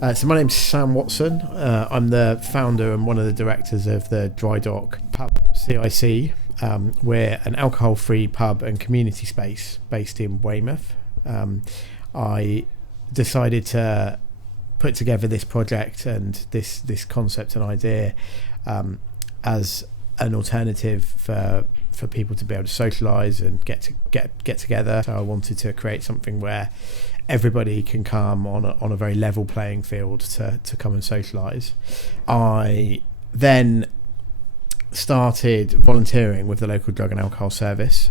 So my name's Sam Watson. I'm the founder and one of the directors of the Dry Dock Pub CIC. We're an alcohol-free pub and community space based in Weymouth. I decided to put together this project and this concept and idea as an alternative for people to be able to socialise and get together. So I wanted to create something where everybody can come on a very level playing field to come and socialise. I then started volunteering with the local drug and alcohol service,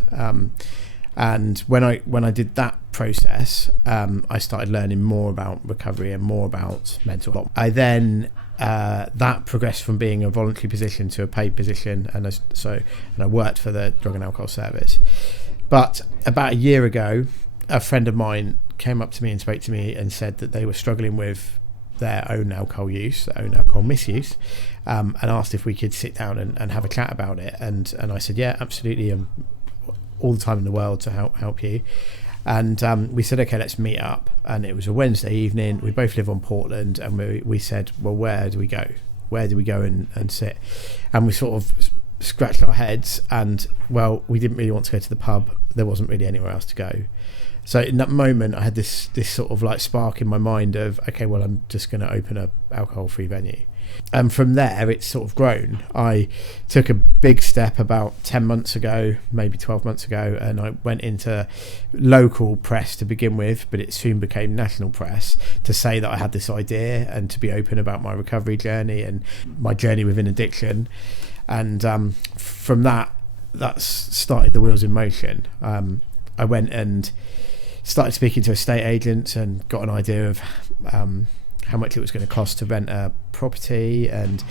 and when I did that process, I started learning more about recovery and more about mental health. I then that progressed from being a voluntary position to a paid position, and I worked for the drug and alcohol service. But about a year ago, a friend of mine came up to me and spoke to me and said that they were struggling with their own alcohol use, their own alcohol misuse, and asked if we could sit down and have a chat about it. And I said, yeah, absolutely, all the time in the world to help you. And we said, okay, let's meet up. And it was a Wednesday evening. We both live on Portland, and we said, well, where do we go? Where do we go and sit? And we sort of scratched our heads, and well, we didn't really want to go to the pub. There wasn't really anywhere else to go. So in that moment, I had this sort of like spark in my mind of, okay, well, I'm just going to open a alcohol-free venue. And from there, it's sort of grown. I took a big step about 10 months ago, maybe 12 months ago, and I went into local press to begin with, but it soon became national press to say that I had this idea and to be open about my recovery journey and my journey within addiction. And from that's started the wheels in motion. I went and started speaking to estate agents and got an idea of how much it was going to cost to rent a property, and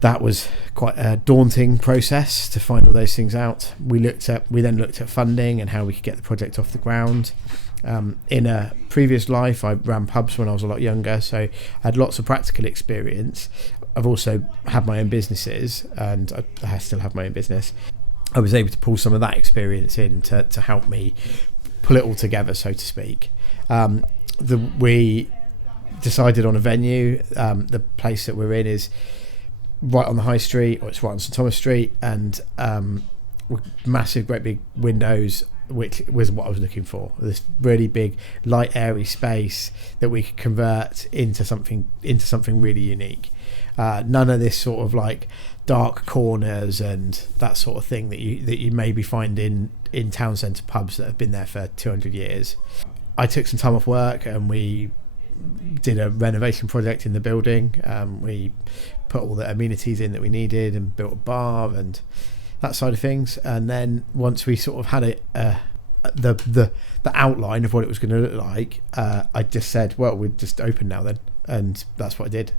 that was quite a daunting process to find all those things out. We then looked at funding and how we could get the project off the ground. In a previous life, I ran pubs when I was a lot younger, so I had lots of practical experience. I've also had my own businesses, and I still have my own business. I was able to pull some of that experience in to help me pull it all together, so to speak. We decided on a venue. The place that we're in is right on the high street, or it's right on St Thomas Street, and massive, great big windows, which was what I was looking for. This really big, light, airy space that we could convert into something really unique. None of this sort of like dark corners and that sort of thing that you maybe find in town centre pubs that have been there for 200 years. I took some time off work and we did a renovation project in the building. We put all the amenities in that we needed and built a bar and that side of things. And then once we sort of had it, the outline of what it was going to look like, I just said, well, we're just open now then. And that's what I did.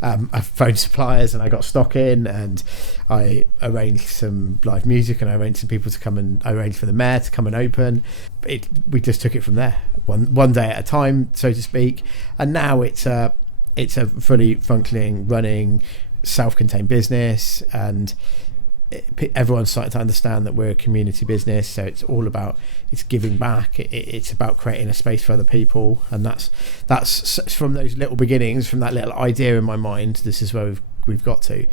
I phoned suppliers and I got stock in, and I arranged some live music, and I arranged some people to come, and I arranged for the mayor to come and open. We just took it from there, one day at a time, so to speak. And now it's a fully functioning, running, self-contained business, and everyone's starting to understand that we're a community business. So it's all about giving back. It's about creating a space for other people, and that's from those little beginnings, from that little idea in my mind. This is where we've got to.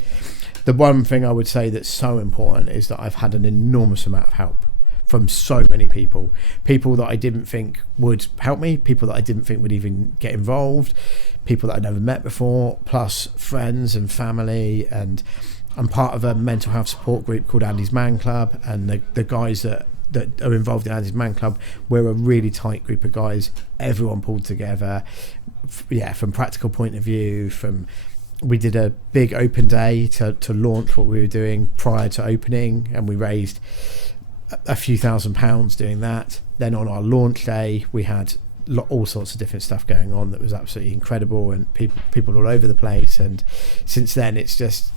The one thing I would say that's so important is that I've had an enormous amount of help from so many people that I didn't think would help me, people that I didn't think would even get involved, people that I'd never met before, plus friends and family. And I'm part of a mental health support group called Andy's Man Club, and the guys that are involved in Andy's Man Club, we're a really tight group of guys. Everyone pulled together, from practical point of view. We did a big open day to launch what we were doing prior to opening, and we raised a few £1,000s doing that. Then on our launch day, we had all sorts of different stuff going on that was absolutely incredible, and people all over the place. And since then, it's just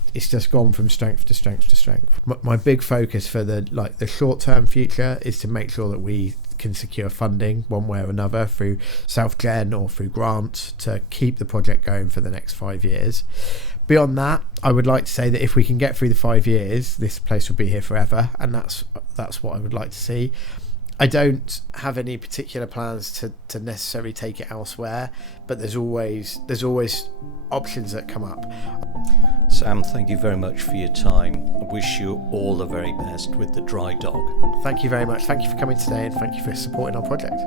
gone from strength to strength to strength. My big focus for the short-term future is to make sure that we can secure funding one way or another through self-gen or through grants to keep the project going for the next 5 years. Beyond that, I would like to say that if we can get through the 5 years, this place will be here forever, and that's what I would like to see. I don't have any particular plans to necessarily take it elsewhere, but there's always options that come up. Sam, thank you very much for your time. I wish you all the very best with the dry dock. Thank you very much. Thank you for coming today, and thank you for supporting our project.